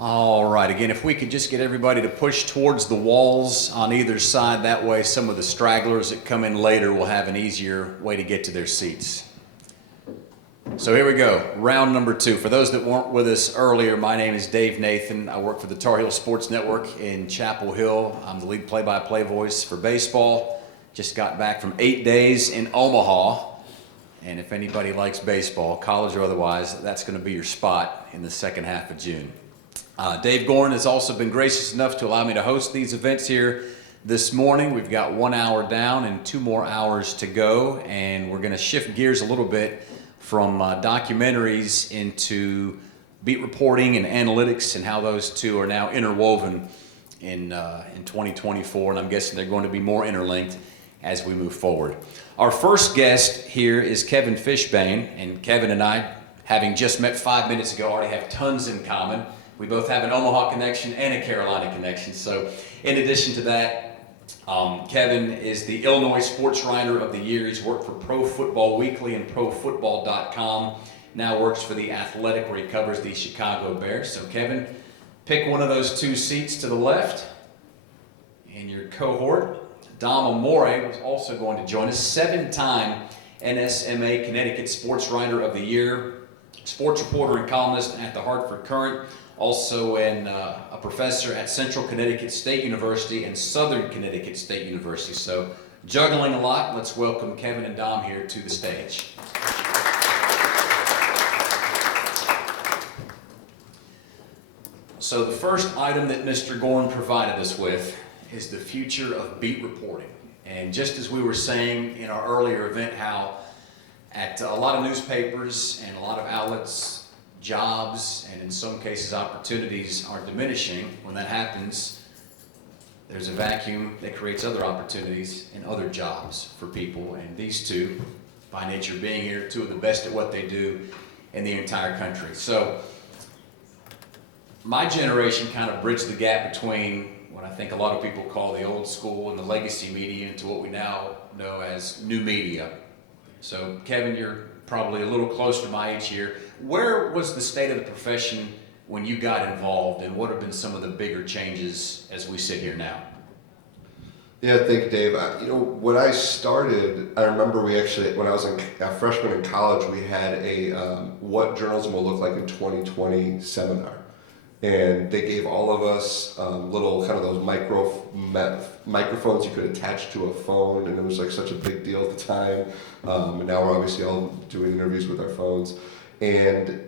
All right, again, if we could just get everybody to push towards the walls on either side, that way some of the stragglers that come in later will have an easier way to get to their seats. So here we go, round number 2. For those that weren't with us earlier, my name is Dave Nathan. I work for the Tar Heel Sports Network in Chapel Hill. I'm the lead play-by-play voice for baseball. Just got back from 8 days in Omaha. And if anybody likes baseball, college or otherwise, that's going to be your spot in the second half of June. Dave Gorin has also been gracious enough to allow me to host these events here this morning. We've got 1 hour down and 2 more hours to go, and we're going to shift gears a little bit from documentaries into beat reporting and analytics and how those two are now interwoven in 2024, and I'm guessing they're going to be more interlinked as we move forward. Our first guest here is Kevin Fishbain, and Kevin and I, having just met 5 minutes ago, already have tons in common. We both have an Omaha connection and a Carolina connection. So in addition to that, Kevin is the Illinois Sportswriter of the Year. He's worked for Pro Football Weekly and ProFootball.com. Now works for The Athletic, where he covers the Chicago Bears. So Kevin, pick one of those 2 seats to the left in your cohort. Dom Amore was also going to join us, 7-time NSMA Conneticut Sportswriter of the Year, sports reporter and columnist at the Hartford Courant, also a professor at Central Connecticut State University and Southern Connecticut State University. So juggling a lot. Let's welcome Kevin and Dom here to the stage. So the first item that Mr. Gorin provided us with is the future of beat reporting. And just as we were saying in our earlier event, how at a lot of newspapers and a lot of outlets, jobs and in some cases opportunities are diminishing. When that happens, there's a vacuum that creates other opportunities and other jobs for people. And these two, by nature of being here, 2 of the best at what they do in the entire country. So my generation kind of bridged the gap between what I think a lot of people call the old school and the legacy media into what we now know as new media. So Kevin, you're probably a little close to my age here. Where was the state of the profession when you got involved, and what have been some of the bigger changes as we sit here now? Yeah, thank you, Dave. When I started, I remember we actually, when I was a freshman in college, we had a what journalism will look like in 2020 seminar. And they gave all of us little kind of those microphones you could attach to a phone, and it was like such a big deal at the time. And now we're obviously all doing interviews with our phones. And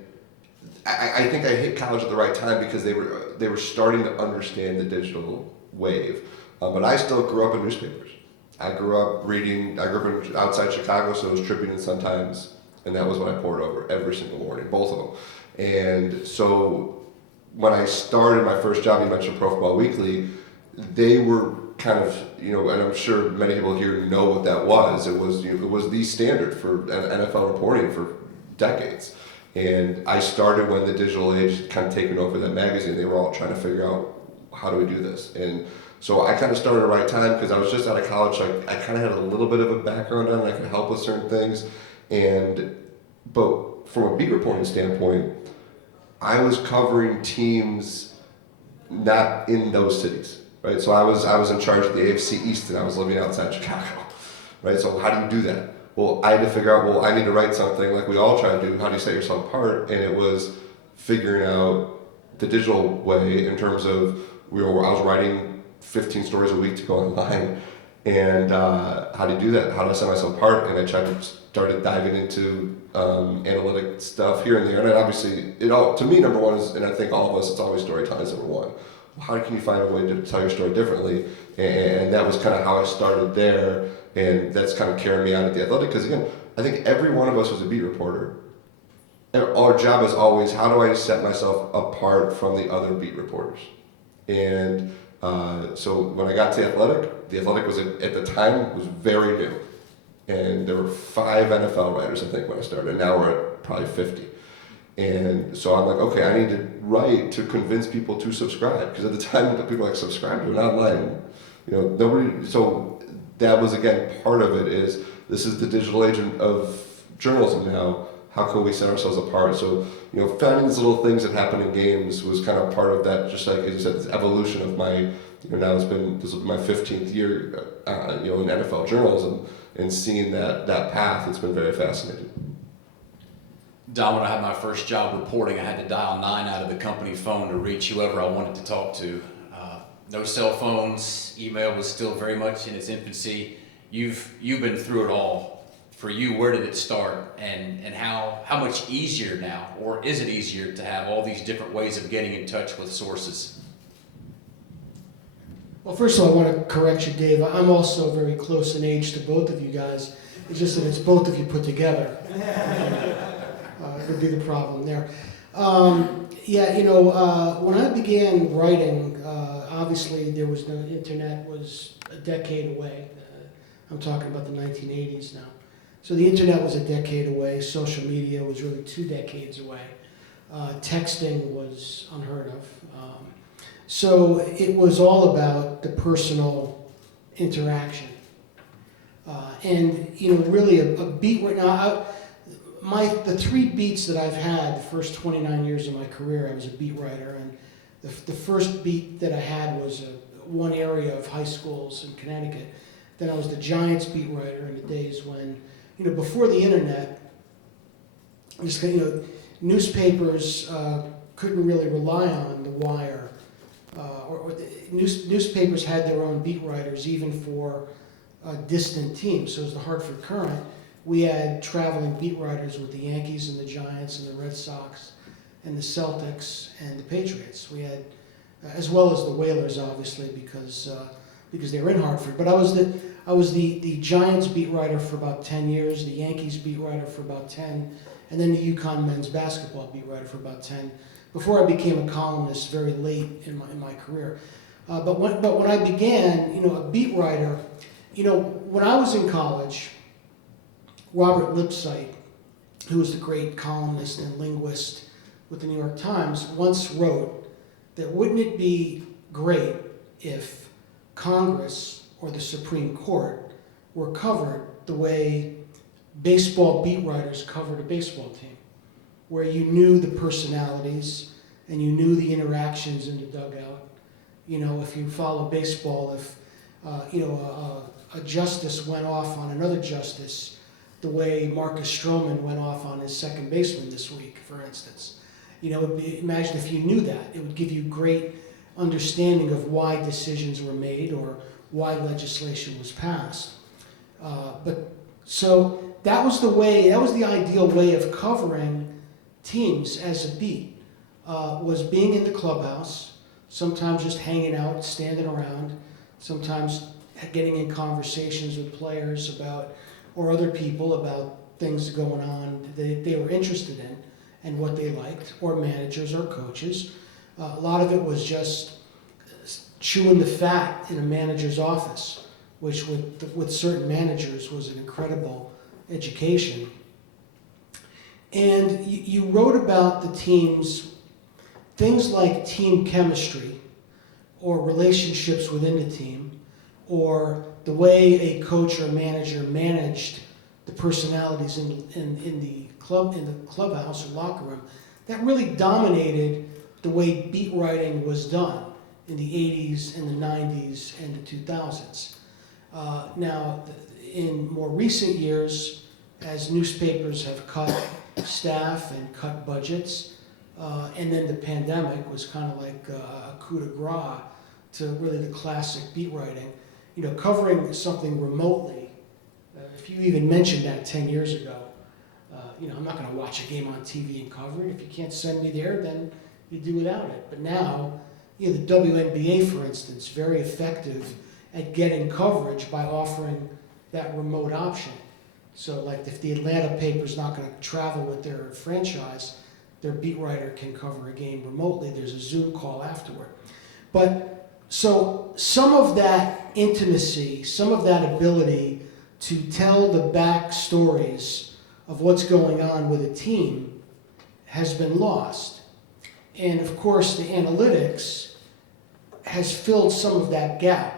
I think I hit college at the right time because they were starting to understand the digital wave. But I still grew up in newspapers. I grew up in outside Chicago, so it was Tribune and Sun-Times, and that was what I poured over every single morning, both of them. And so when I started my first job, you mentioned Pro Football Weekly, they were kind of, and I'm sure many people here know what that was. It was, it was the standard for NFL reporting for decades. And I started when the digital age had kind of taken over that magazine. They were all trying to figure out, how do we do this? And so I kind of started at the right time because I was just out of college. So I kind of had a little bit of a background on it. I could help with certain things. But from a beat reporting standpoint, I was covering teams not in those cities, right? So I was in charge of the AFC East, and I was living outside Chicago, right? So how do you do that? Well, I had to figure out, I need to write something like we all try to do. How do you set yourself apart? And it was figuring out the digital way in terms of, I was writing 15 stories a week to go online. And how do you do that? How do I set myself apart? And I started diving into analytic stuff here and there. And obviously, to me, number one is, and I think all of us, it's always storytelling is number one. How can you find a way to tell your story differently? And that was kind of how I started there. And that's kind of carrying me on at The Athletic. Because again, I think every one of us was a beat reporter. And our job is always, how do I set myself apart from the other beat reporters? And so when I got to The Athletic was at the time was very new. And there were 5 NFL writers, I think, when I started. And now we're at probably 50. And so I'm like, okay, I need to write to convince people to subscribe. Because at the time, people were like, subscribe to it online. Nobody, so that was, again, part of it is, this is the digital age of journalism now. how can we set ourselves apart? So, finding these little things that happen in games was kind of part of that, just like as you said, this evolution of my, now this will be my 15th year, in NFL journalism, and seeing that path, it's been very fascinating. Don, when I had my first job reporting, I had to dial 9 out of the company phone to reach whoever I wanted to talk to. No cell phones, email was still very much in its infancy. You've been through it all. For you, where did it start, and how much easier now, or is it easier to have all these different ways of getting in touch with sources? Well, first of all, I want to correct you, Dave. I'm also very close in age to both of you guys. It's just that it's both of you put together. Would be the problem there. When I began writing, obviously there was no internet, was a decade away. I'm talking about the 1980s now. So the internet was a decade away. Social media was really 2 decades away. Texting was unheard of. So it was all about the personal interaction. Really a beat right now. The 3 beats that I've had the first 29 years of my career, I was a beat writer, and the first beat that I had was one area of high schools in Connecticut. Then I was the Giants beat writer in the days when, before the internet, newspapers couldn't really rely on the wire, newspapers had their own beat writers even for distant teams. So as the Hartford Courant, we had traveling beat writers with the Yankees and the Giants and the Red Sox and the Celtics and the Patriots. We had, as well as the Whalers, obviously, because they were in Hartford. But I was the Giants beat writer for about 10 years, the Yankees beat writer for about 10, and then the UConn men's basketball beat writer for about 10, before I became a columnist very late in my career. But when I began, a beat writer, when I was in college, Robert Lipsyte, who was the great columnist and linguist with the New York Times, once wrote that wouldn't it be great if Congress or the Supreme Court were covered the way baseball beat writers covered a baseball team, where you knew the personalities and you knew the interactions in the dugout. If you follow baseball, if a justice went off on another justice, the way Marcus Stroman went off on his second baseman this week, for instance. Imagine if you knew that. It would give you great understanding of why decisions were made or why legislation was passed. So that was the ideal way of covering teams as a beat, was being in the clubhouse, sometimes just hanging out, standing around, sometimes getting in conversations with players or other people about things going on that they were interested in and what they liked, or managers or coaches. A lot of it was just chewing the fat in a manager's office, which with certain managers was an incredible education. And you wrote about the teams, things like team chemistry or relationships within the team, or the way a coach or manager managed the personalities in the clubhouse or locker room. That really dominated the way beat writing was done in the 80s and the 90s and the 2000s. Now, in more recent years, as newspapers have cut staff and cut budgets, and then the pandemic was kind of like a coup de grace to really the classic beat writing. Covering something remotely, if you even mentioned that 10 years ago, I'm not going to watch a game on TV and cover it. If you can't send me there, then you do without it. But now, the WNBA, for instance, very effective at getting coverage by offering that remote option. So like if the Atlanta paper's not going to travel with their franchise, their beat writer can cover a game remotely. There's a Zoom call afterward. So some of that intimacy, some of that ability to tell the back stories of what's going on with a team has been lost. And of course, the analytics has filled some of that gap.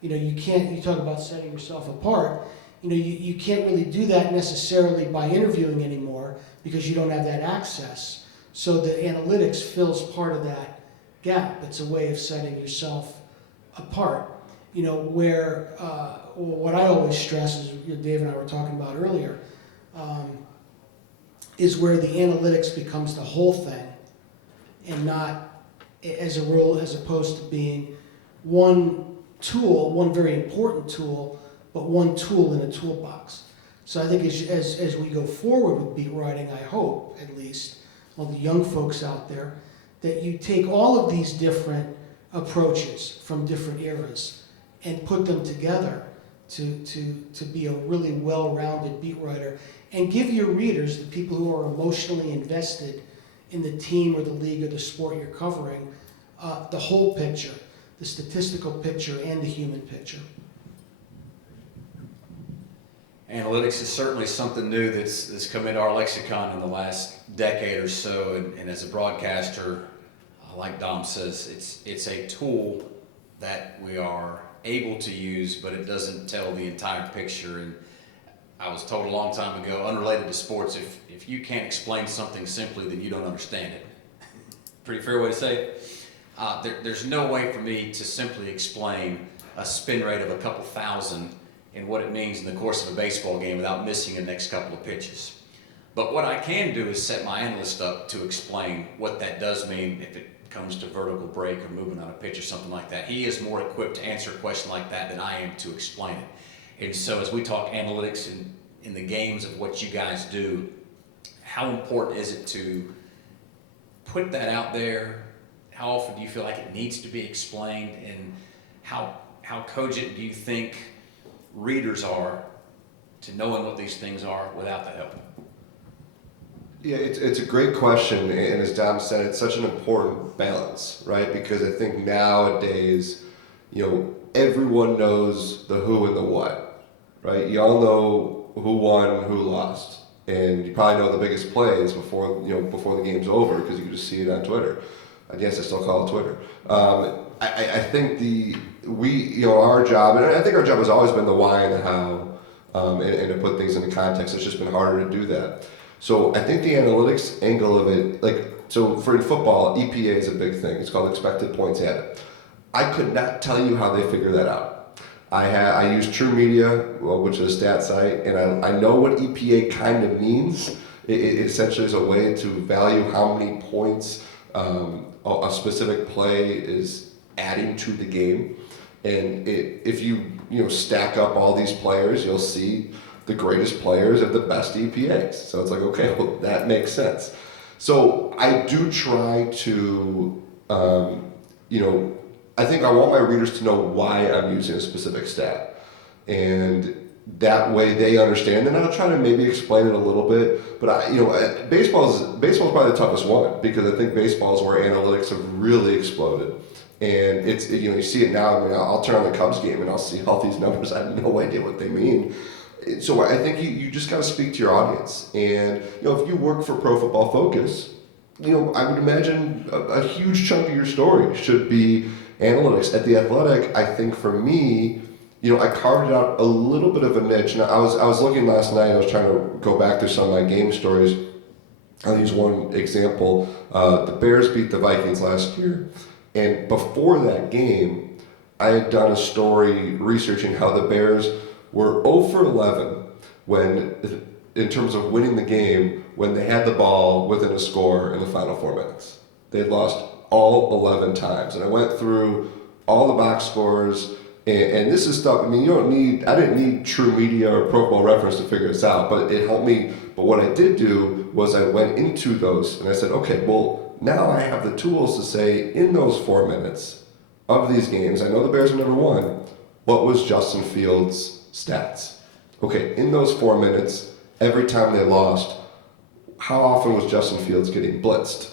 You talk about setting yourself apart. You can't really do that necessarily by interviewing anymore, because you don't have that access. So the analytics fills part of that gap. It's a way of setting yourself apart. You know, where, what I always stress is, Dave and I were talking about earlier, is where the analytics becomes the whole thing and not as a rule, as opposed to being one tool, one very important tool, but one tool in a toolbox. So I think as we go forward with beat writing, I hope, at least, all the young folks out there, that you take all of these different approaches from different eras and put them together to be a really well-rounded beat writer, and give your readers, the people who are emotionally invested in the team or the league or the sport you're covering, the whole picture, the statistical picture and the human picture. Analytics is certainly something new that's come into our lexicon in the last decade or so, and as a broadcaster, like Dom says, it's a tool that we are able to use, but it doesn't tell the entire picture. And I was told a long time ago, unrelated to sports, if you can't explain something simply, then you don't understand it. Pretty fair way to say it. There's no way for me to simply explain a spin rate of a couple thousand and what it means in the course of a baseball game without missing the next couple of pitches. But what I can do is set my analyst up to explain what that does mean if it comes to vertical break or movement on a pitch or something like that. He is more equipped to answer a question like that than I am to explain it. And so as we talk analytics in the games of what you guys do, how important is it to put that out there? How often do you feel like it needs to be explained? And how cogent do you think readers are to knowing what these things are without the help? Yeah, it's a great question, and as Dom said, it's such an important balance, right? Because I think nowadays, everyone knows the who and the what, right? You all know who won, who lost, and you probably know the biggest plays before the game's over because you can just see it on Twitter. I guess I still call it Twitter. I think our job, and I think our job has always been the why and the how, and to put things into context. It's just been harder to do that. So I think the analytics angle of it, for in football, EPA is a big thing. It's called expected points added. I could not tell you how they figure that out. I use True Media, which is a stat site, and I know what EPA kind of means. It essentially is a way to value how many points a specific play is adding to the game. And if you stack up all these players, you'll see the greatest players have the best EPAs. So it's like, okay, well, that makes sense. So I do try to, I think I want my readers to know why I'm using a specific stat. And that way they understand. And I'll try to maybe explain it a little bit. But baseball's probably the toughest one, because I think baseball is where analytics have really exploded. And it's, you see it now. I mean, I'll turn on the Cubs game and I'll see all these numbers. I have no idea what they mean. So I think you just got to speak to your audience. And, if you work for Pro Football Focus, I would imagine a huge chunk of your story should be analytics. At The Athletic, I think for me, I carved out a little bit of a niche. And I was looking last night, I was trying to go back through some of my game stories. I'll use one example. The Bears beat the Vikings last year. And before that game, I had done a story researching how the Bears were 0 for 11 in terms of winning the game, when they had the ball within a score in the final 4 minutes. They had lost all 11 times. And I went through all the box scores, and this is stuff, I didn't need True Media or Pro Football Reference to figure this out, but it helped me. But what I did do was I went into those and I said, okay, well, now I have the tools to say, in those 4 minutes of these games, I know the Bears have never won, what was Justin Fields' stats? Okay, in those 4 minutes, every time they lost, how often was Justin Fields getting blitzed?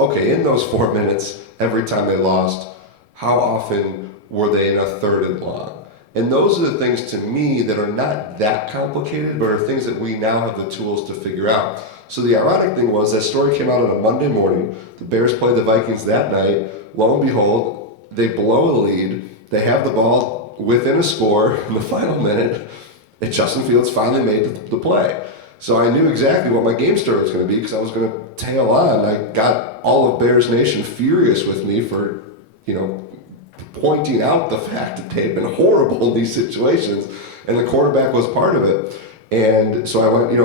Okay, in those 4 minutes, every time they lost, how often were they in a 3rd and long? And those are the things to me that are not that complicated, but are things that we now have the tools to figure out. So the ironic thing was that story came out on a Monday morning. The Bears played the Vikings that night. Lo and behold, they blow a lead. They have the ball within a score in the final minute, and Justin Fields finally made the play. So I knew exactly what my game story was going to be because I was going to tail on. I got all of Bears Nation furious with me for, pointing out the fact that they had been horrible in these situations, and the quarterback was part of it. And so I went,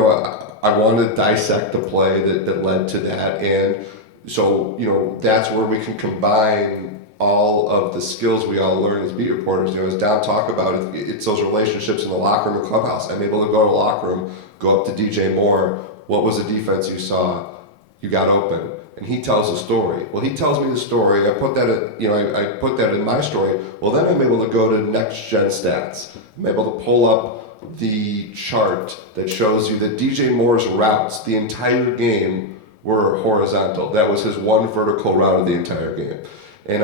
I wanted to dissect the play that led to that. And so, that's where we can combine all of the skills we all learn as beat reporters. As Don talked about, it's those relationships in the locker room and clubhouse. I'm able to go to the locker room, go up to DJ Moore. What was the defense you saw? You got open. And he tells a story. Well, he tells me the story. I put that, I put that in my story. Well, then I'm able to go to next gen stats. I'm able to pull up the chart that shows you that DJ Moore's routes the entire game were horizontal. That was his one vertical route of the entire game. And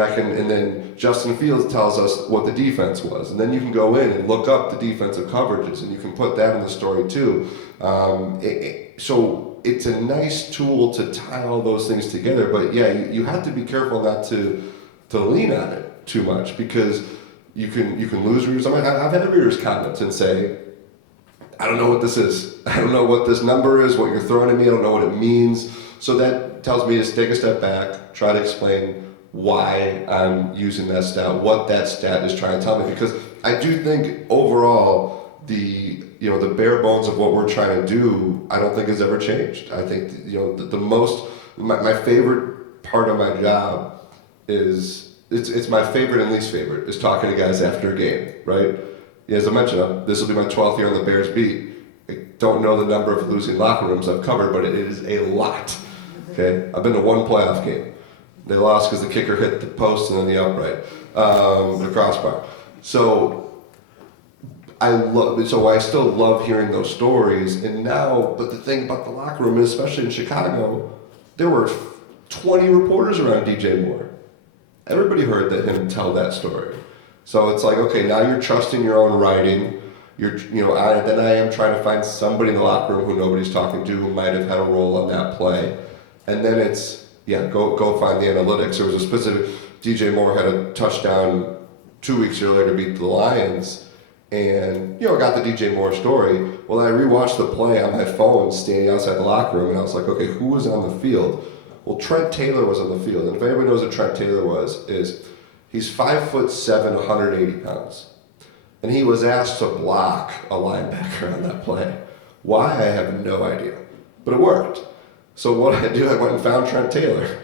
then Justin Fields tells us what the defense was. And then you can go in and look up the defensive coverages, and you can put that in the story too. So it's a nice tool to tie all those things together. But yeah, you have to be careful not to lean on it too much, because you can lose readers. I've had readers comment and say, I don't know what this is. I don't know what this number is, what you're throwing at me. I don't know what it means. So that tells me to take a step back, try to explain why I'm using that stat, what that stat is trying to tell me. Because I do think overall the bare bones of what we're trying to do, I don't think has ever changed. I think my favorite part of my job is it's my favorite and least favorite is talking to guys after a game, right? As I mentioned, this will be my 12th year on the Bears beat. I don't know the number of losing locker rooms I've covered, but it is a lot. Okay, I've been to one playoff game. They lost because the kicker hit the post and then the upright, the crossbar. So I still love hearing those stories. And now, but the thing about the locker room is, especially in Chicago, there were 20 reporters around DJ Moore. Everybody heard him tell that story. So it's like, okay, now you're trusting your own writing. Then I am trying to find somebody in the locker room who nobody's talking to who might have had a role on that play. And then it's, go find the analytics. There was a specific, DJ Moore had a touchdown 2 weeks earlier to beat the Lions. And, got the DJ Moore story. Well, I rewatched the play on my phone standing outside the locker room, and I was like, okay, who was on the field? Well, Trent Taylor was on the field. And if anybody knows what Trent Taylor is he's 5'7", 180 pounds. And he was asked to block a linebacker on that play. Why, I have no idea. But it worked. So what did I do? I went and found Trent Taylor.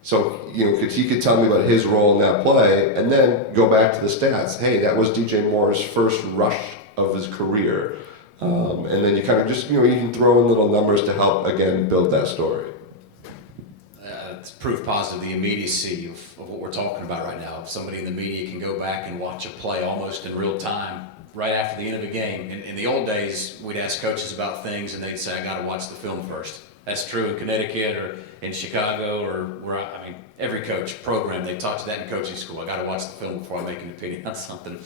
So, he could tell me about his role in that play, and then go back to the stats. Hey, that was DJ Moore's first rush of his career. And then you kind of just, you can throw in little numbers to help, again, build that story. It's proof positive the immediacy of what we're talking about right now. If somebody in the media can go back and watch a play almost in real time right after the end of a game. In the old days, we'd ask coaches about things and they'd say, I got to watch the film first. That's true in Connecticut or in Chicago or every coach program, they taught you that in coaching school. I got to watch the film before I make an opinion on something.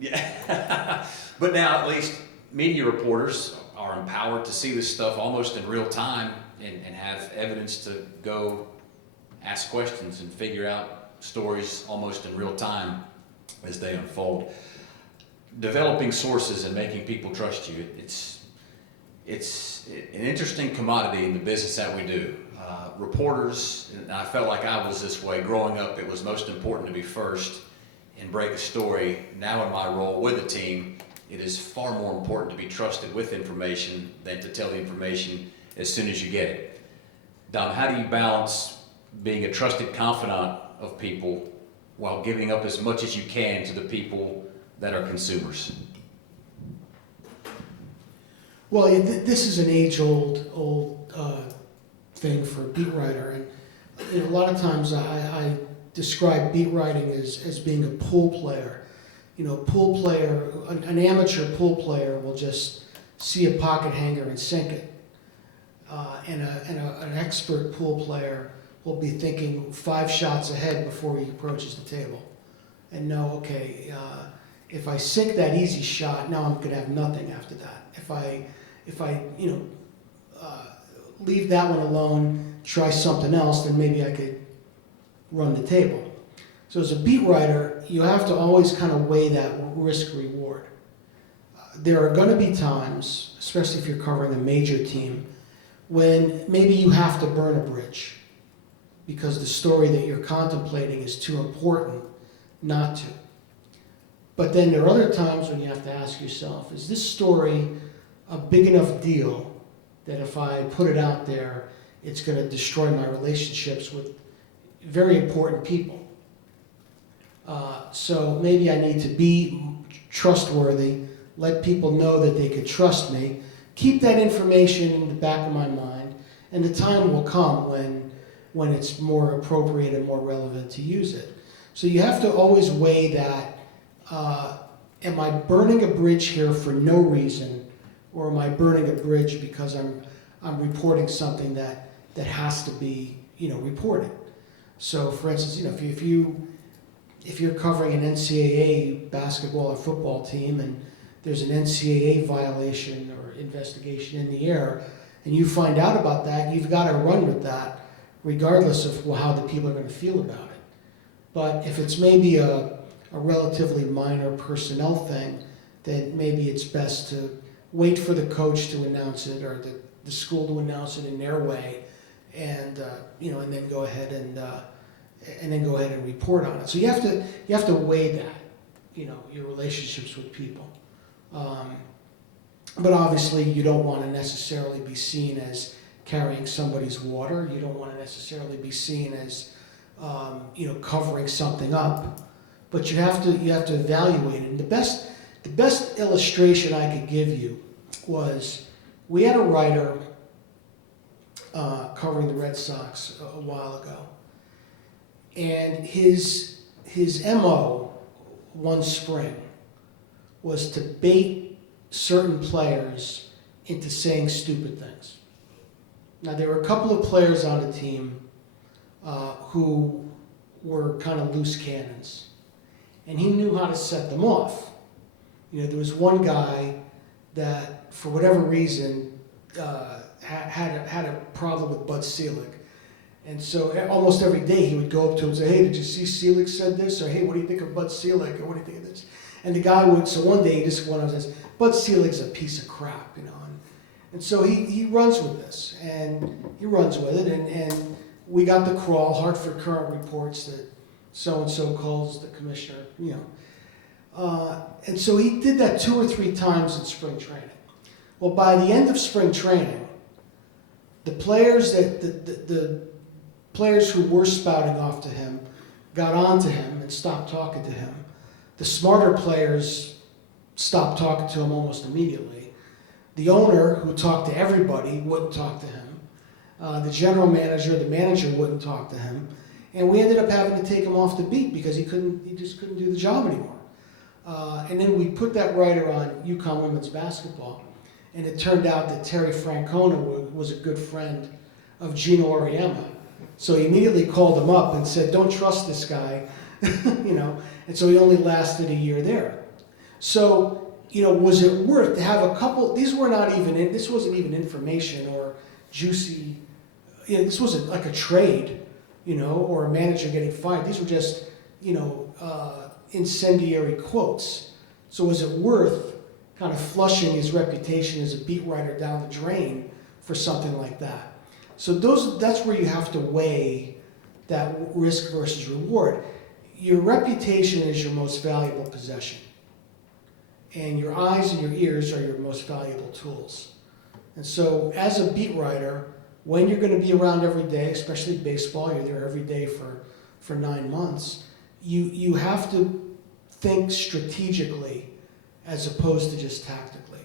Yeah. But now at least media reporters are empowered to see this stuff almost in real time and have evidence to go ask questions and figure out stories almost in real time as they unfold. Developing sources and making people trust you, it's an interesting commodity in the business that we do. Reporters, and I felt like I was this way growing up, it was most important to be first and break a story. Now in my role with a team, it is far more important to be trusted with information than to tell the information as soon as you get it. Don, how do you balance being a trusted confidant of people while giving up as much as you can to the people that are consumers? Well, this is an age-old thing for beat writer, and a lot of times I describe beat writing as being a pool player. Pool player, an amateur pool player will just see a pocket hanger and sink it, and an expert pool player will be thinking 5 shots ahead before he approaches the table, and know, okay, if I sink that easy shot, now I'm going to have nothing after that. If I leave that one alone, try something else, then maybe I could run the table. So as a beat writer, you have to always kind of weigh that risk reward. there are going to be times, especially if you're covering a major team, when maybe you have to burn a bridge because the story that you're contemplating is too important not to. But then there are other times when you have to ask yourself, is this story a big enough deal that if I put it out there, it's going to destroy my relationships with very important people? So maybe I need to be trustworthy, let people know that they could trust me, keep that information in the back of my mind, and the time will come when it's more appropriate and more relevant to use it. So you have to always weigh that, am I burning a bridge here for no reason, or am I burning a bridge because I'm reporting something that has to be, reported? So for instance, if you're covering an NCAA basketball or football team and there's an NCAA violation or investigation in the air, and you find out about that, you've got to run with that, regardless of how the people are going to feel about it. But if it's maybe a relatively minor personnel thing, then maybe it's best to wait for the coach to announce it or the school to announce it in their way, and and then go ahead and report on it. So you have to weigh that, your relationships with people. But obviously you don't want to necessarily be seen as carrying somebody's water. You don't want to necessarily be seen as covering something up. But you have to evaluate it. And the best illustration I could give you was, we had a writer covering the Red Sox a while ago, and his MO one spring was to bait certain players into saying stupid things. Now, there were a couple of players on the team who were kind of loose cannons, and he knew how to set them off. There was one guy that, for whatever reason, had a problem with Bud Selig. And so almost every day he would go up to him and say, hey, did you see Selig said this? Or hey, what do you think of Bud Selig? Or what do you think of this? And the guy would, so one day he just went up and says, Bud Selig's a piece of crap, And so he runs with this, and he runs with it, and we got the crawl. Hartford Current reports that so-and-so calls the commissioner, And so he did that 2 or 3 times in spring training. Well, by the end of spring training, the players who were spouting off to him got on to him and stopped talking to him. The smarter players stopped talking to him almost immediately. The owner, who talked to everybody, wouldn't talk to him. The general manager, the manager wouldn't talk to him. And we ended up having to take him off the beat because he just couldn't do the job anymore. And then we put that writer on UConn women's basketball. And it turned out that Terry Francona was a good friend of Gino Auriemma. So he immediately called him up and said, don't trust this guy, And so he only lasted a year there. So, was it worth to have a couple, this wasn't even information or juicy, this wasn't like a trade, or a manager getting fired. These were just, incendiary quotes. So was it worth kind of flushing his reputation as a beat writer down the drain for something like that? So that's where you have to weigh that risk versus reward. Your reputation is your most valuable possession, and your eyes and your ears are your most valuable tools. And so as a beat writer, when you're going to be around every day, especially baseball, you're there every day for 9 months, you have to think strategically as opposed to just tactically.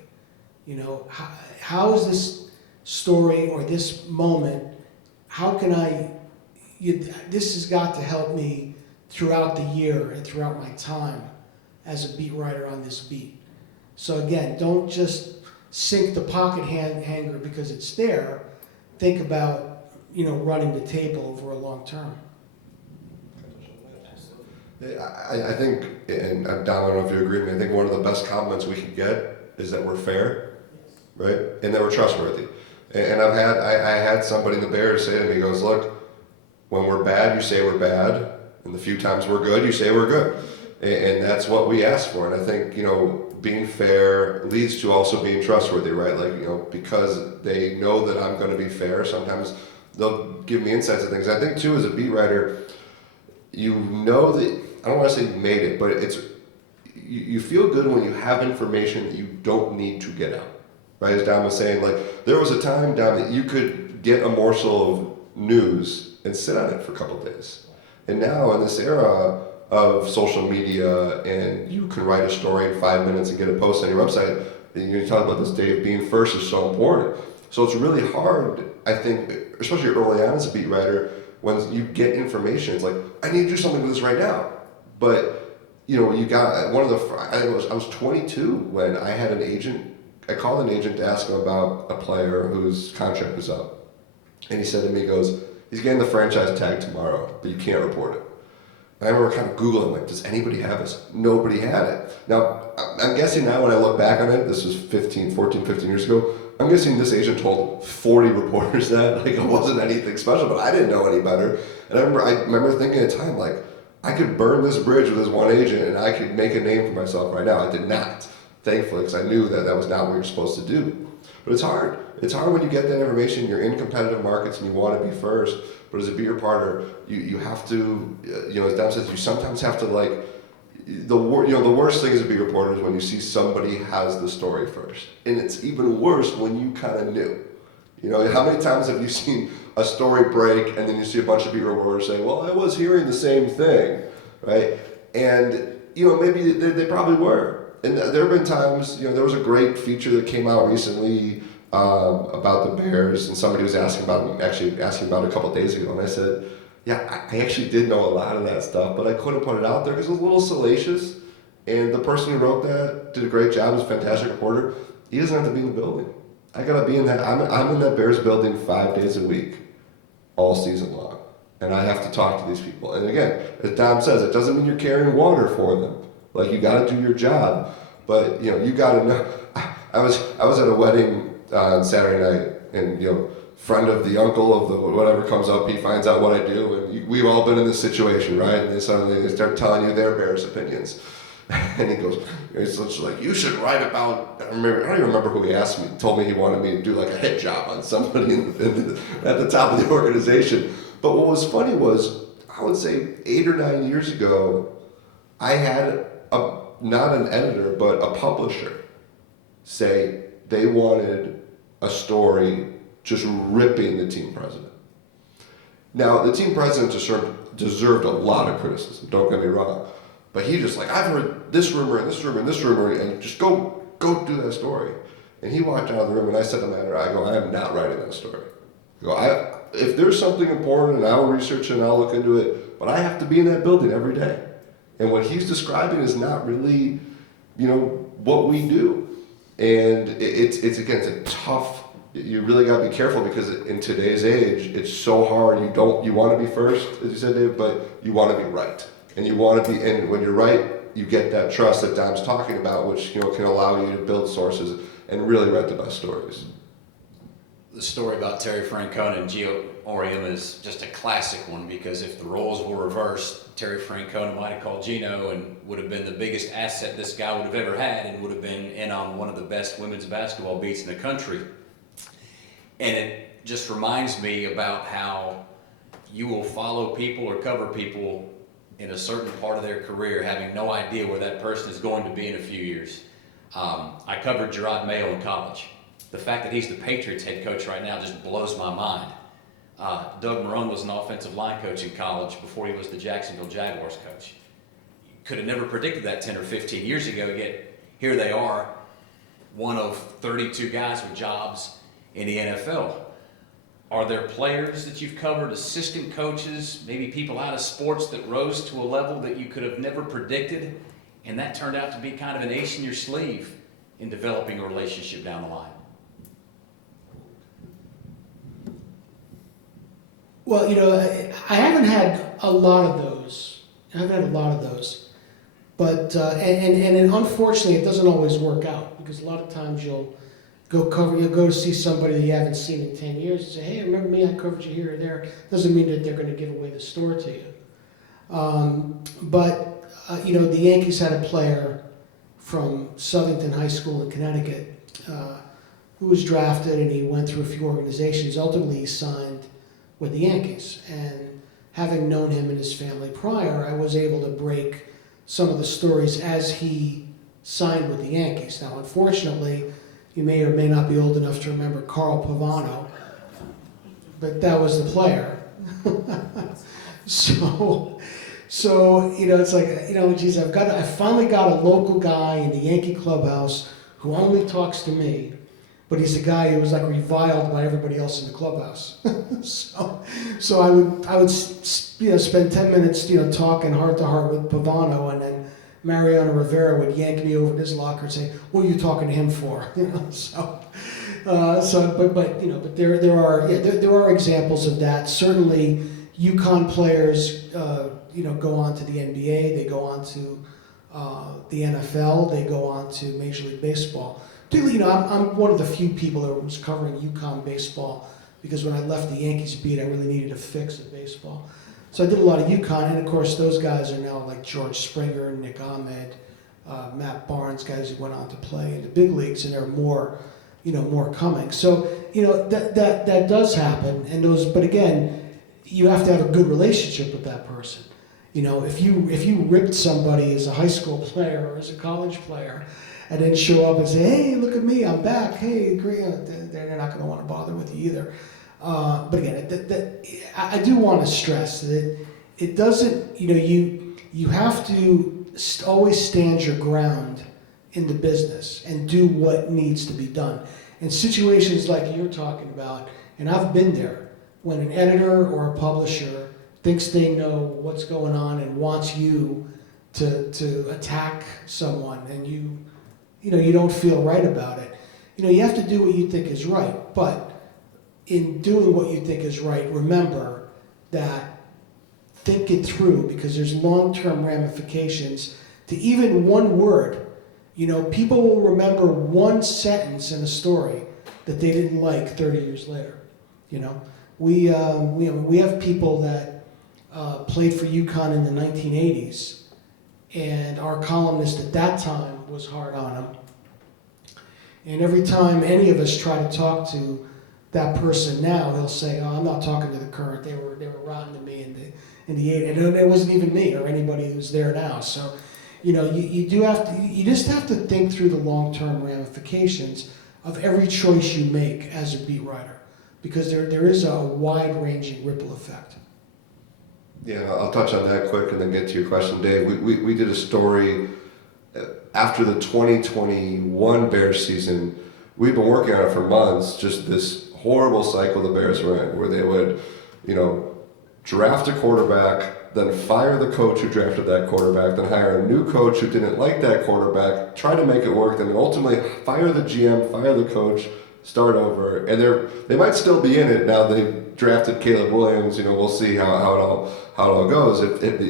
How is this story or this moment, this has got to help me throughout the year and throughout my time as a beat writer on this beat. So again, don't just sink the pocket hanger because it's there. Think about, running the table over a long term. I think, and Don, I don't know if you agree with me, I think one of the best compliments we could get is that we're fair, right? And that we're trustworthy. And I had somebody in the Bears say to me, he goes, look, when we're bad, you say we're bad, and the few times we're good, you say we're good. And that's what we ask for. And I think, being fair leads to also being trustworthy, right? Like, because they know that I'm going to be fair, sometimes they'll give me insights and things. I think too, as a beat writer, you know that, I don't want to say you made it, but you feel good when you have information that you don't need to get out, right? As Don was saying, like, there was a time, Don, that you could get a morsel of news and sit on it for a couple of days. And now in this era of social media, and you can write a story in 5 minutes and get a post on your website, and you talk about this, Dave, being first is so important. So it's really hard, I think, especially early on as a beat writer, when you get information, it's like, I need to do something with this right now. But, you got one of the, I was 22 when I had an agent. I called an agent to ask him about a player whose contract was up. And he said to me, he goes, he's getting the franchise tag tomorrow, but you can't report it. And I remember kind of Googling, like, does anybody have this? Nobody had it. Now, I'm guessing now when I look back on it, this was 14, 15 years ago, I'm guessing this agent told 40 reporters that. Like, it wasn't anything special, but I didn't know any better. And I remember thinking at the time, like, I could burn this bridge with this one agent and I could make a name for myself right now. I did not, thankfully, because I knew that that was not what you're supposed to do. But it's hard. It's hard when you get that information, you're in competitive markets and you want to be first. But as a beer partner, you have to, as Dom says, you sometimes have to, like, the worst thing as a beer reporter is when you see somebody has the story first. And it's even worse when you kind of knew. How many times have you seen a story break and then you see a bunch of beat reporters saying, well, I was hearing the same thing, right? And, maybe they probably were. And there have been times, there was a great feature that came out recently about the Bears, and somebody was asking about it a couple of days ago, and I said, yeah, I actually did know a lot of that stuff, but I couldn't put it out there because it was a little salacious, and the person who wrote that did a great job, was a fantastic reporter. He doesn't have to be in the building. I gotta be in that, I'm in that Bears building 5 days a week, all season long, and I have to talk to these people. And again, as Dom says, it doesn't mean you're carrying water for them. Like, you gotta do your job, but you gotta know. I was at a wedding on Saturday night, and friend of the uncle of the whatever comes up, he finds out what I do, and we've all been in this situation, right? And they start telling you their Bears opinions, and he goes, it's like, you should write about. I don't even remember who he asked me. Told me he wanted me to do like a hit job on somebody at the top of the organization. But what was funny was, I would say 8 or 9 years ago, I had not an editor, but a publisher say they wanted a story just ripping the team president. Now, the team president deserved a lot of criticism, don't get me wrong. But he just like, I've heard this rumor and this rumor and this rumor, and just go do that story. And he walked out of the room, and I said to the editor, I go, I am not writing that story. I go, if there's something important, and I'll research it and I'll look into it, but I have to be in that building every day. And what he's describing is not really, what we do. And it's a tough, you really got to be careful, because in today's age, it's so hard. You want to be first, as you said, Dave, but you want to be right. And you want to be, and when you're right, you get that trust that Dom's talking about, which can allow you to build sources and really write the best stories. The story about Terry Francona and Gio Orium is just a classic one, because if the roles were reversed, Terry Francona might have called Gino and would have been the biggest asset this guy would have ever had, and would have been in on one of the best women's basketball beats in the country. And it just reminds me about how you will follow people or cover people in a certain part of their career, having no idea where that person is going to be in a few years. I covered Gerard Mayo in college. The fact that he's the Patriots head coach right now just blows my mind. Doug Marone was an offensive line coach in college before he was the Jacksonville Jaguars coach. You could have never predicted that 10 or 15 years ago, yet here they are, one of 32 guys with jobs in the NFL. Are there players that you've covered, assistant coaches, maybe people out of sports that rose to a level that you could have never predicted, and that turned out to be kind of an ace in your sleeve in developing a relationship down the line? Well, I haven't had a lot of those. But, and unfortunately, it doesn't always work out, because a lot of times you'll go to see somebody that you haven't seen in 10 years and say, hey, remember me, I covered you here or there. Doesn't mean that they're going to give away the store to you. But the Yankees had a player from Southington High School in Connecticut who was drafted, and he went through a few organizations. Ultimately, he signed with the Yankees. And having known him and his family prior, I was able to break some of the stories as he signed with the Yankees. Now, unfortunately, you may or may not be old enough to remember Carl Pavano, but that was the player. So it's like, geez, I finally got a local guy in the Yankee clubhouse who only talks to me, but he's a guy who was like reviled by everybody else in the clubhouse. so I would spend 10 minutes talking heart to heart with Pavano, and then Mariano Rivera would yank me over to his locker and say, "What are you talking to him for?" But there are examples of that. Certainly, UConn players go on to the NBA, they go on to the NFL, they go on to Major League Baseball. I'm one of the few people that was covering UConn baseball, because when I left the Yankees beat, I really needed a fix at baseball. So I did a lot of UConn, and of course those guys are now like George Springer, Nick Ahmed, Matt Barnes, guys who went on to play in the big leagues, and there are more coming. So that does happen, but again, you have to have a good relationship with that person. If you ripped somebody as a high school player or as a college player, and then show up and say, "Hey, look at me, I'm back. Hey, agree," they're not going to want to bother with you either. But again, I do want to stress that it doesn't. You have to always stand your ground in the business and do what needs to be done. In situations like you're talking about, and I've been there, when an editor or a publisher thinks they know what's going on and wants you to attack someone, and you don't feel right about it. You have to do what you think is right. But in doing what you think is right, remember that think it through, because there's long-term ramifications to even one word. People will remember one sentence in a story that they didn't like 30 years later. We have people that played for UConn in the 1980s, and our columnist at that time was hard on them. And every time any of us try to talk to that person now, he'll say, "Oh, I'm not talking to the current. They were rotten to me in the 80s." And it wasn't even me or anybody who's there now. So, you just have to think through the long-term ramifications of every choice you make as a beat writer, because there is a wide-ranging ripple effect. Yeah, I'll touch on that quick and then get to your question, Dave. We did a story after the 2021 Bears season. We've been working on it for months, just this horrible cycle the Bears were in, where they would, draft a quarterback, then fire the coach who drafted that quarterback, then hire a new coach who didn't like that quarterback, try to make it work, then ultimately fire the GM, fire the coach, start over. And they might still be in it now. They drafted Caleb Williams. We'll see how it all goes.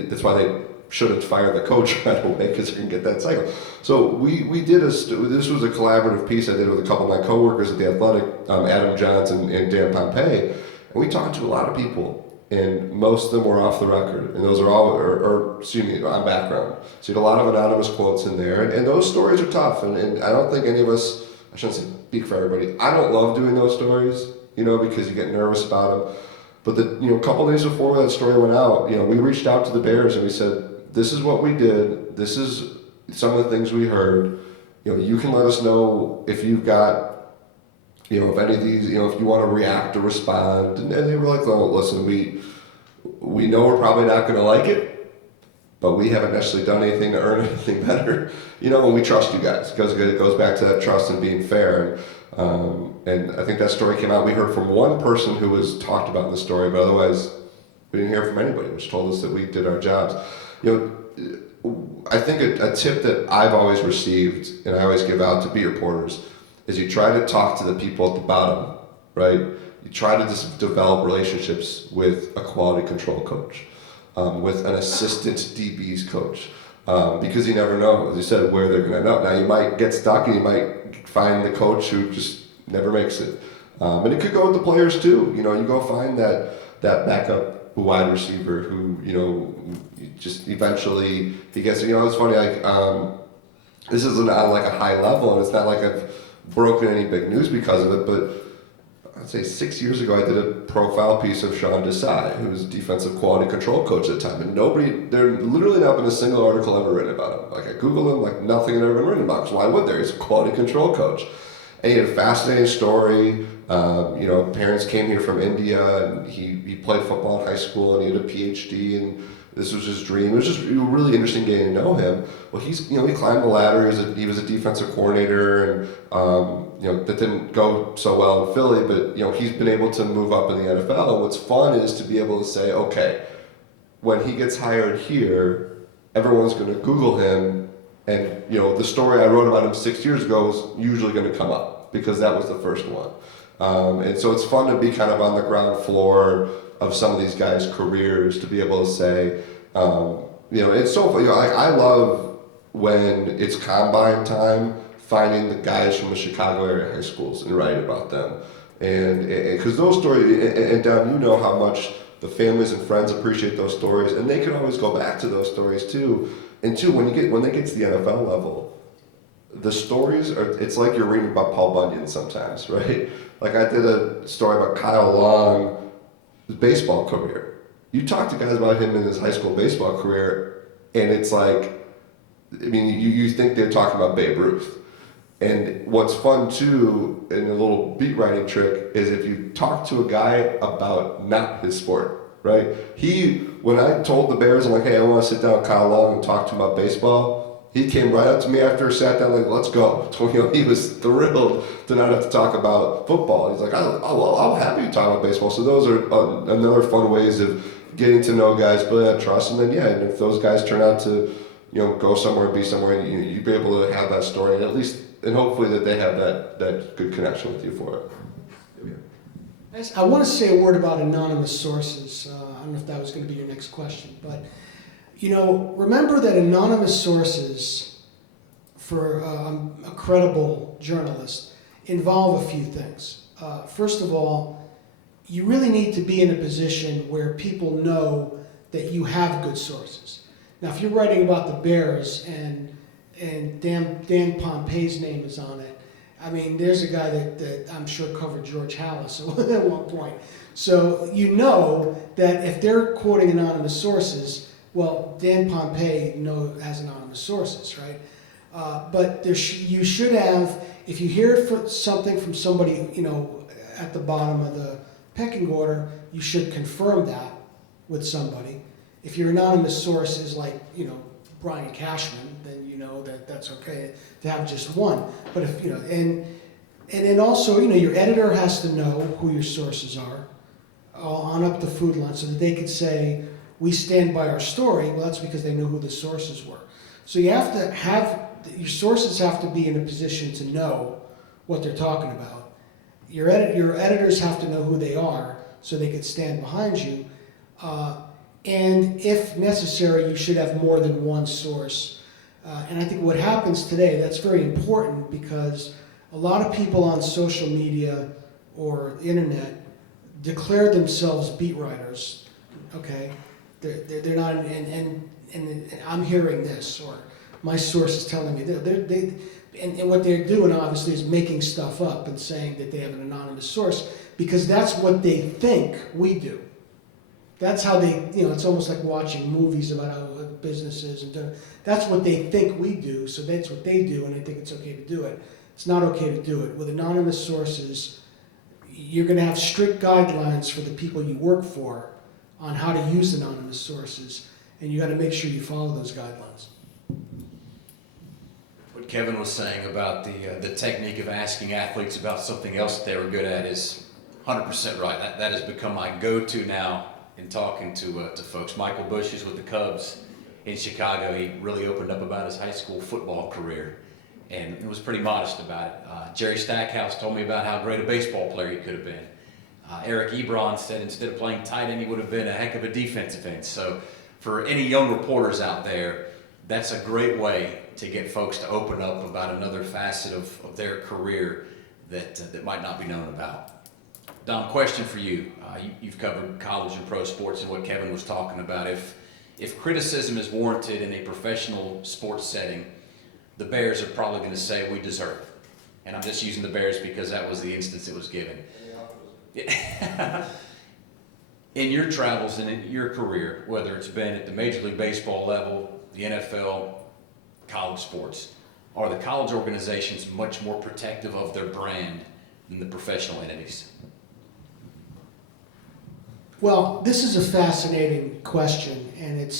That's why they shouldn't fire the coach right away, because they're going to get that cycle. So we did this was a collaborative piece I did with a couple of my coworkers at The Athletic, Adam Johnson and Dan Pompey, and we talked to a lot of people, and most of them were off the record, and those are all, on background. So you had a lot of anonymous quotes in there, and those stories are tough, and I don't think any of us, I shouldn't speak for everybody, I don't love doing those stories, because you get nervous about them. But a couple days before that story went out, we reached out to the Bears and we said, "This is what we did. This is some of the things we heard. You can let us know if you've got, if any of these, if you want to react or respond." And they were like, "Well, listen, we know we're probably not going to like it, but we haven't necessarily done anything to earn anything better, and we trust you guys," because it goes back to that trust and being fair. And I think that story came out. We heard from one person who was talked about in the story, but otherwise we didn't hear from anybody, which told us that we did our jobs. I think a tip that I've always received, and I always give out to beat reporters, is you try to talk to the people at the bottom, right? You try to just develop relationships with a quality control coach, with an assistant DB's coach, because you never know, as you said, where they're going to end up. Now, you might get stuck and you might find the coach who just never makes it. And it could go with the players too. You go find that backup wide receiver who, just eventually he gets, it's funny, like, this isn't on like a high level, and it's not like I've broken any big news because of it, but I'd say 6 years ago, I did a profile piece of Sean Desai, who was defensive quality control coach at the time, and there literally not been a single article ever written about him. Like I Googled him, like nothing had ever been written about, because why would there? He's a quality control coach. And he had a fascinating story. Parents came here from India, and he played football in high school, and he had a PhD, and this was his dream. It was just really interesting getting to know him. Well, he climbed the ladder. He was a defensive coordinator, and that didn't go so well in Philly. But he's been able to move up in the NFL. And what's fun is to be able to say, okay, when he gets hired here, everyone's going to Google him, and the story I wrote about him 6 years ago is usually going to come up because that was the first one. And so it's fun to be kind of on the ground floor of some of these guys' careers, to be able to say, it's so funny. I love when it's combine time, finding the guys from the Chicago area high schools and writing about them. And because those stories, and Don, you know how much the families and friends appreciate those stories, and they can always go back to those stories too. And two, when they get to the NFL level, the stories it's like you're reading about Paul Bunyan sometimes, right? Like I did a story about Kyle Long, his baseball career. You talk to guys about him in his high school baseball career, and it's like, you think they're talking about Babe Ruth. And what's fun too, and a little beat writing trick, is if you talk to a guy about not his sport, right? When I told the Bears, I'm like, hey, I want to sit down with Kyle Long and talk to him about baseball, he came right up to me after sat down, like, let's go. He was thrilled to not have to talk about football. He's like, I'm happy to talk about baseball. So those are another fun ways of getting to know guys, building that trust. And then, and if those guys turn out to, go somewhere and be somewhere, and you'd be able to have that story, and hopefully that they have that good connection with you for it. I want to say a word about anonymous sources. I don't know if that was going to be your next question, but remember that anonymous sources for a credible journalist involve a few things. First of all, you really need to be in a position where people know that you have good sources. Now, if you're writing about the Bears and Dan Pompei's name is on it, there's a guy that I'm sure covered George Hallis at one point. So that if they're quoting anonymous sources, well, Dan Pompei has anonymous sources, right? But you should have, if you hear something from somebody, at the bottom of the pecking order, you should confirm that with somebody. If your anonymous source is like, Brian Cashman, then that's okay to have just one. But if, and then also, your editor has to know who your sources are on up the food line so that they could say, we stand by our story. Well, that's because they know who the sources were. So you have to your sources have to be in a position to know what they're talking about. Your editors have to know who they are so they could stand behind you. And if necessary, you should have more than one source. And I think what happens today, that's very important, because a lot of people on social media or the internet declare themselves beat writers, okay? They're not, and I'm hearing this, or my source is telling me, and what they're doing obviously is making stuff up and saying that they have an anonymous source, because that's what they think we do. That's how they, it's almost like watching movies about how businesses and that's what they think we do, so that's what they do, and they think it's okay to do it. It's not okay to do it. With anonymous sources, you're going to have strict guidelines for the people you work for on how to use anonymous sources, and you got to make sure you follow those guidelines. What Kevin was saying about the technique of asking athletes about something else that they were good at is 100% right. That has become my go-to now in talking to folks. Michael Bush is with the Cubs in Chicago. He really opened up about his high school football career and was pretty modest about it. Jerry Stackhouse told me about how great a baseball player he could have been. Eric Ebron said instead of playing tight end, he would have been a heck of a defensive end. So for any young reporters out there, that's a great way to get folks to open up about another facet of their career that might not be known about. Dom, question for you. You've covered college and pro sports, and what Kevin was talking about. if criticism is warranted in a professional sports setting, the Bears are probably going to say we deserve it. And I'm just using the Bears because that was the instance it was given. In your travels and in your career, whether it's been at the Major League Baseball level, the NFL, college sports, are the college organizations much more protective of their brand than the professional entities? Well, this is a fascinating question, and it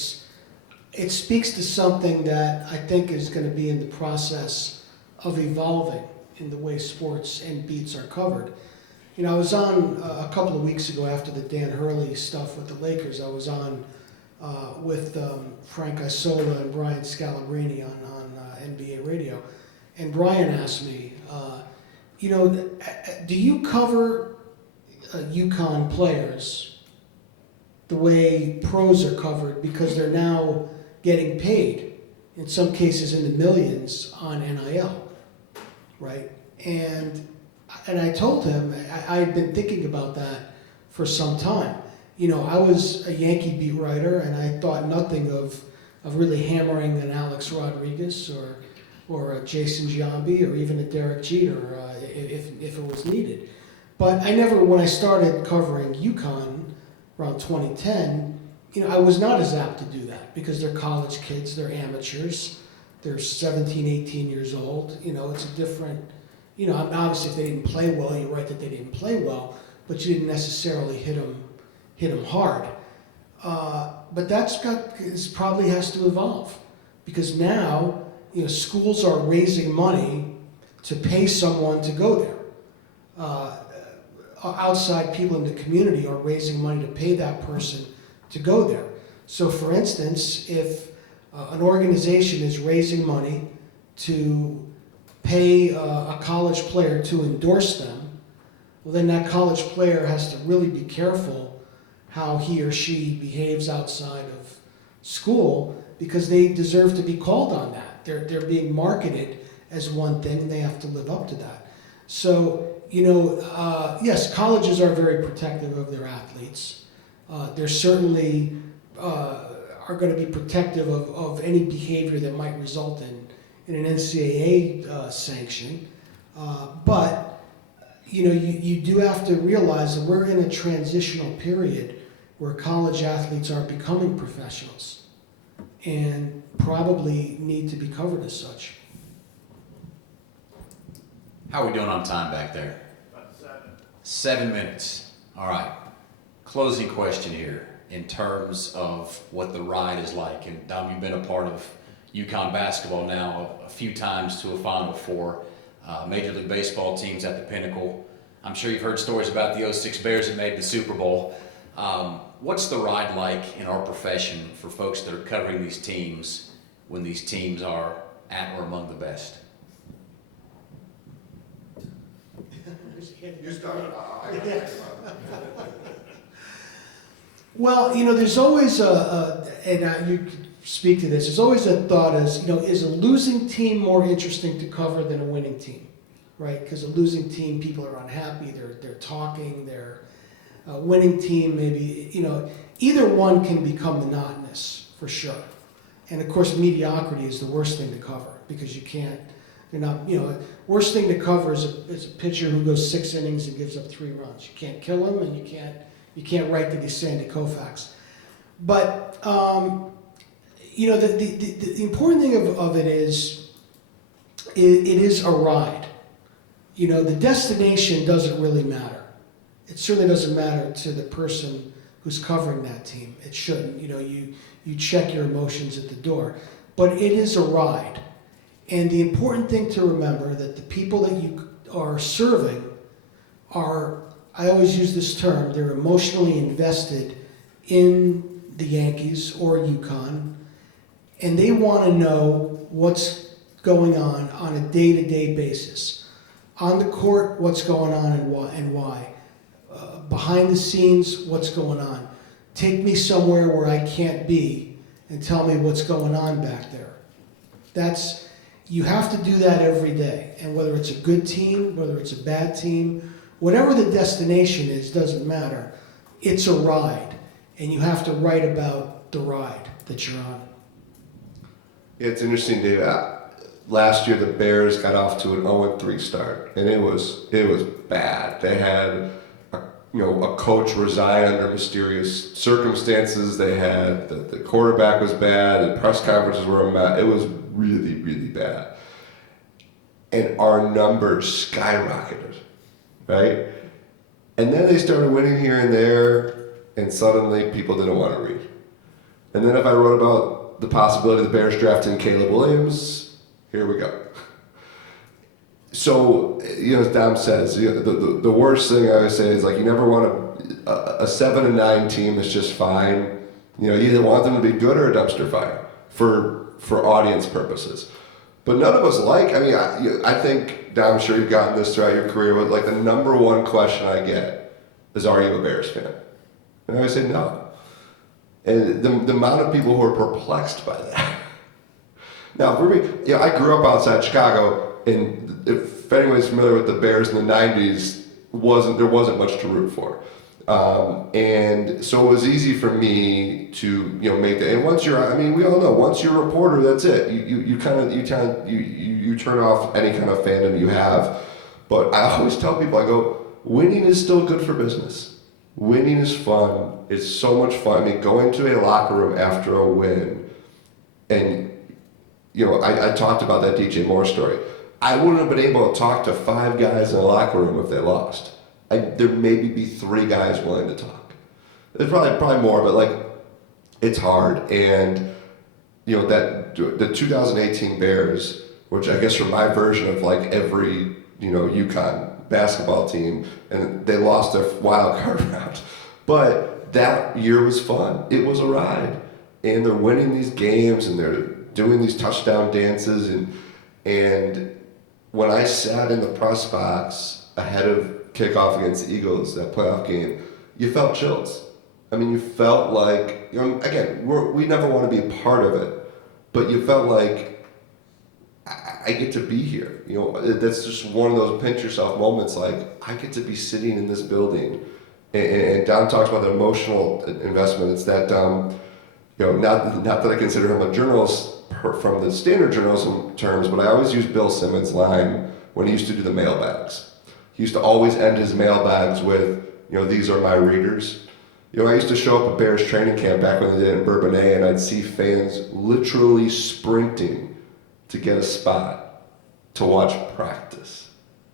speaks to something that I think is going to be in the process of evolving in the way sports and beats are covered. You know, I was on a couple of weeks ago after the Dan Hurley stuff with the Lakers. I was on with Frank Isola and Brian Scalabrine on NBA radio, and Brian asked me, you know, do you cover UConn players the way pros are covered, because they're now getting paid, in some cases in the millions, on NIL, right? And I told him I had been thinking about that for some time. You know, I was a Yankee beat writer, and I thought nothing of really hammering an Alex Rodriguez or a Jason Giambi or even a Derek Jeter if it was needed. But I never, when I started covering UConn around 2010, you know, I was not as apt to do that, because they're college kids, they're amateurs, they're 17, 18 years old. You know, it's a different, you know, obviously if they didn't play well, you're right that they didn't play well, but you didn't necessarily hit them hard. But this probably has to evolve, because now, you know, schools are raising money to pay someone to go there. Outside people in the community are raising money to pay that person to go there. So for instance, if an organization is raising money to pay a college player to endorse them, well, then that college player has to really be careful how he or she behaves outside of school, because they deserve to be called on that. They're being marketed as one thing, and they have to live up to that. So, you know, yes, colleges are very protective of their athletes. They're certainly are going to be protective of any behavior that might result in an NCAA sanction. But, you know, you do have to realize that we're in a transitional period where college athletes are becoming professionals and probably need to be covered as such. How are we doing on time back there? About 7. 7 minutes. All right. Closing question here in terms of what the ride is like. And Dom, you've been a part of UConn basketball now a few times to a Final Four. Major League Baseball teams at the pinnacle. I'm sure you've heard stories about the '06 Bears that made the Super Bowl. What's the ride like in our profession for folks that are covering these teams when these teams are at or among the best? You start. Well, you know, there's always you could speak to this, there's always a thought as, you know, is a losing team more interesting to cover than a winning team, right? Because a losing team, people are unhappy, they're talking, a winning team maybe, you know, either one can become monotonous, for sure. And of course, mediocrity is the worst thing to cover, because you can't, you're not, you know, worst thing to cover is a pitcher who goes 6 innings and gives up 3 runs. You can't kill him, and you can't write that he's Sandy Koufax. But you know, the important thing of it is, it is a ride. You know, the destination doesn't really matter. It certainly doesn't matter to the person who's covering that team. It shouldn't. You know, you check your emotions at the door. But it is a ride. And the important thing to remember that the people that you are serving are, I always use this term, they're emotionally invested in the Yankees or UConn, and they want to know what's going on a day-to-day basis. On the court, what's going on and why. Behind the scenes, what's going on. Take me somewhere where I can't be and tell me what's going on back there. You have to do that every day. And whether it's a good team, whether it's a bad team, whatever the destination is, doesn't matter. It's a ride. And you have to write about the ride. that you're on. Yeah, it's interesting, Dave. Last year, the Bears got off to an 0-3 start, and it was bad. They had a coach resign under mysterious circumstances. They had the quarterback was bad. The press conferences were a mess. It was really, really bad, and our numbers skyrocketed, right? And then they started winning here and there, and suddenly people didn't want to read. And then if I wrote about the possibility of the Bears drafting Caleb Williams, here we go. So, as Dom says, the worst thing I always say is, like, you never want a 7-9 team that's just fine. You either want them to be good or a dumpster fire for audience purposes. But none of us I think, Dom, I'm sure you've gotten this throughout your career, but like the number one question I get is, are you a Bears fan? And I always say no. And the amount of people who are perplexed by that. Now, for me, I grew up outside Chicago, and if anyone's familiar with the Bears in the 90s, there wasn't much to root for. And so it was easy for me to, make that. And once we all know, once you're a reporter, that's it. You turn off any kind of fandom you have. But I always tell people, I go, winning is still good for business. Winning is fun. It's so much fun. Going to a locker room after a win, and I talked about that DJ Moore story. I wouldn't have been able to talk to 5 guys in the locker room if they lost. There maybe be 3 guys willing to talk. There's probably more, but it's hard. And that the 2018 Bears, which I guess are my version of every UConn basketball team, and they lost their wild card round. But that year was fun. It was a ride, and they're winning these games, and they're doing these touchdown dances, and when I sat in the press box ahead of kickoff against the Eagles, that playoff game, you felt chills. You felt like, again, we never want to be a part of it, but you felt like, I get to be here. That's just one of those pinch yourself moments, I get to be sitting in this building. And Don talks about the emotional investment. It's that, not that I consider him a journalist from the standard journalism terms, but I always use Bill Simmons' line when he used to do the mailbags. He used to always end his mailbags with, these are my readers. I used to show up at Bears training camp back when they did it in Bourbonnais, and I'd see fans literally sprinting to get a spot to watch practice.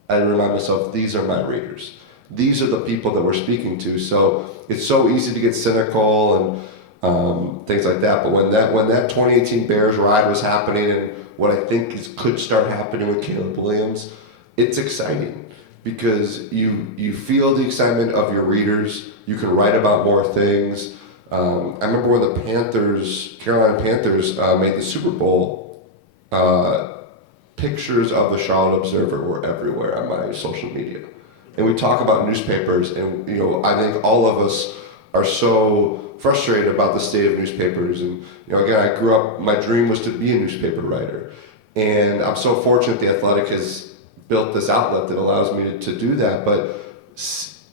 I'd remind myself, these are my readers. These are the people that we're speaking to. So it's so easy to get cynical and things like that. But when that 2018 Bears ride was happening, and what I think could start happening with Caleb Williams, it's exciting because you feel the excitement of your readers. You can write about more things. I remember when the Carolina Panthers made the Super Bowl, pictures of the Charlotte Observer were everywhere on my social media. And we talk about newspapers, and I think all of us are so frustrated about the state of newspapers. And again, I grew up, my dream was to be a newspaper writer. And I'm so fortunate The Athletic has built this outlet that allows me to do that. But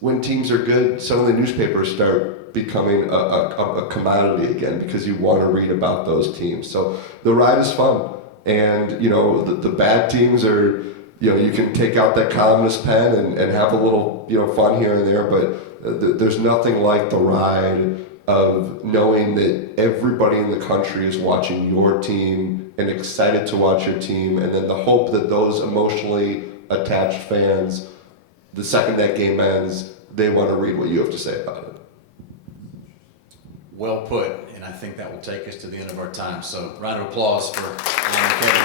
when teams are good, suddenly newspapers start becoming a commodity again because you want to read about those teams. So the ride is fun. And, the bad teams are, you can take out that columnist pen and have a little, fun here and there, but there's nothing like the ride of knowing that everybody in the country is watching your team and excited to watch your team, and then the hope that those emotionally attached fans, the second that game ends, they want to read what you have to say about it. Well put, and I think that will take us to the end of our time. So, round of applause for Alan and Kevin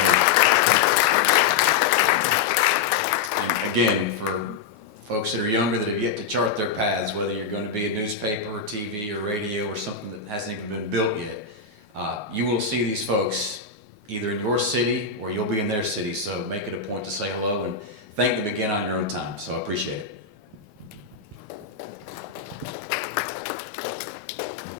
here. And again, for folks that are younger that have yet to chart their paths, whether you're going to be a newspaper or TV or radio or something that hasn't even been built yet, you will see these folks either in your city or you'll be in their city. So make it a point to say hello and thank them again on your own time. So I appreciate it.